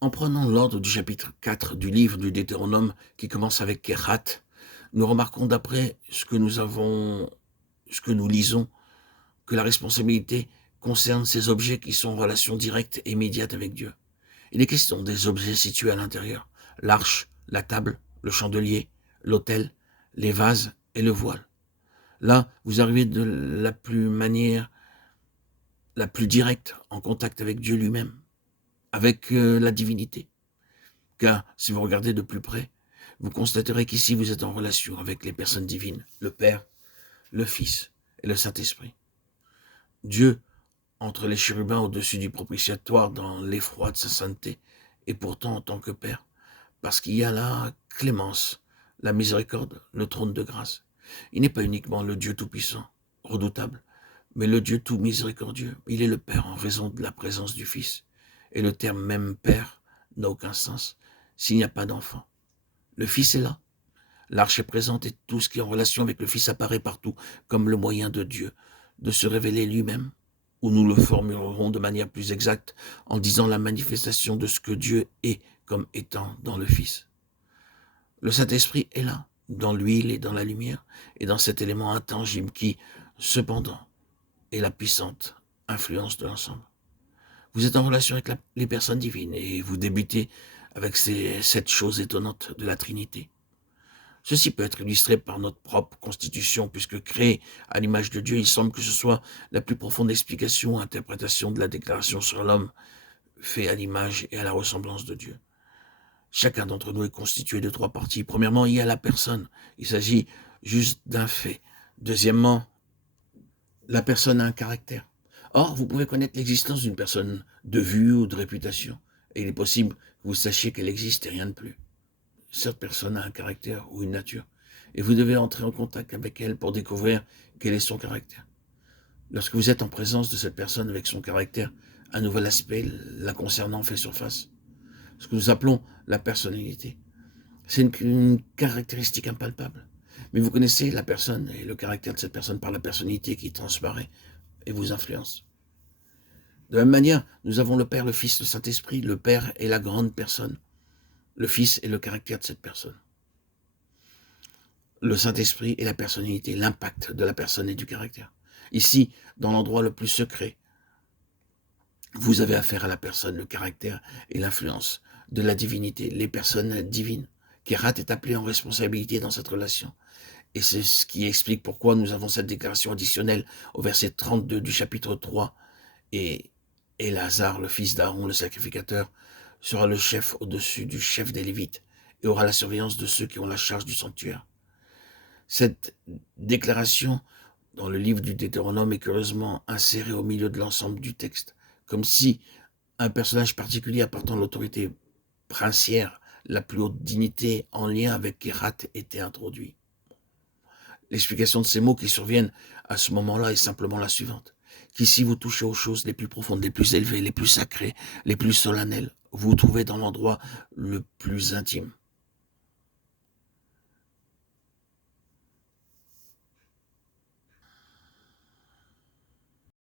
En prenant l'ordre du chapitre 4 du livre du Deutéronome qui commence avec Kehat, nous remarquons d'après ce que nous lisons, que la responsabilité concerne ces objets qui sont en relation directe et immédiate avec Dieu. Il est question des objets situés à l'intérieur, l'arche, la table, le chandelier, l'autel, les vases et le voile. Là, vous arrivez de manière la plus directe en contact avec Dieu lui-même, avec la divinité. Car si vous regardez de plus près, vous constaterez qu'ici vous êtes en relation avec les personnes divines, le Père, le Fils et le Saint-Esprit. Dieu, entre les chérubins au-dessus du propitiatoire dans l'effroi de sa sainteté, et pourtant en tant que Père, parce qu'il y a la clémence, la miséricorde, le trône de grâce. Il n'est pas uniquement le Dieu tout-puissant, redoutable, mais le Dieu tout miséricordieux. Il est le Père en raison de la présence du Fils. Et le terme même Père n'a aucun sens s'il n'y a pas d'enfant. Le Fils est là. L'arche est présente et tout ce qui est en relation avec le Fils apparaît partout comme le moyen de Dieu de se révéler lui-même. Ou nous le formulerons de manière plus exacte en disant la manifestation de ce que Dieu est comme étant dans le Fils. Le Saint-Esprit est là, dans l'huile et dans la lumière, et dans cet élément intangible qui, cependant, est la puissante influence de l'ensemble. Vous êtes en relation avec les personnes divines et vous débutez avec cette chose étonnante de la Trinité. Ceci peut être illustré par notre propre constitution, puisque créé à l'image de Dieu, il semble que ce soit la plus profonde explication ou interprétation de la déclaration sur l'homme, fait à l'image et à la ressemblance de Dieu. Chacun d'entre nous est constitué de trois parties. Premièrement, il y a la personne. Il s'agit juste d'un fait. Deuxièmement, la personne a un caractère. Or, vous pouvez connaître l'existence d'une personne de vue ou de réputation. Et il est possible que vous sachiez qu'elle existe et rien de plus. Cette personne a un caractère ou une nature. Et vous devez entrer en contact avec elle pour découvrir quel est son caractère. Lorsque vous êtes en présence de cette personne avec son caractère, un nouvel aspect la concernant fait surface. Ce que nous appelons la personnalité. C'est une caractéristique impalpable. Mais vous connaissez la personne et le caractère de cette personne par la personnalité qui transparaît et vous influence. De la même manière, nous avons le Père, le Fils, le Saint-Esprit. Le Père est la grande personne. Le Fils est le caractère de cette personne. Le Saint-Esprit est la personnalité, l'impact de la personne et du caractère. Ici, dans l'endroit le plus secret, vous avez affaire à la personne, le caractère et l'influence de la divinité, les personnes divines. Kehat est appelé en responsabilité dans cette relation. Et c'est ce qui explique pourquoi nous avons cette déclaration additionnelle au verset 32 du chapitre 3. Et Éléazar, le fils d'Aaron, le sacrificateur, sera le chef au-dessus du chef des Lévites et aura la surveillance de ceux qui ont la charge du sanctuaire. Cette déclaration dans le livre du Deutéronome est curieusement insérée au milieu de l'ensemble du texte, comme si un personnage particulier apportant l'autorité princière, la plus haute dignité en lien avec Kehat était introduit. L'explication de ces mots qui surviennent à ce moment-là est simplement la suivante. Qu'ici vous touchez aux choses les plus profondes, les plus élevées, les plus sacrées, les plus solennelles, vous vous trouvez dans l'endroit le plus intime.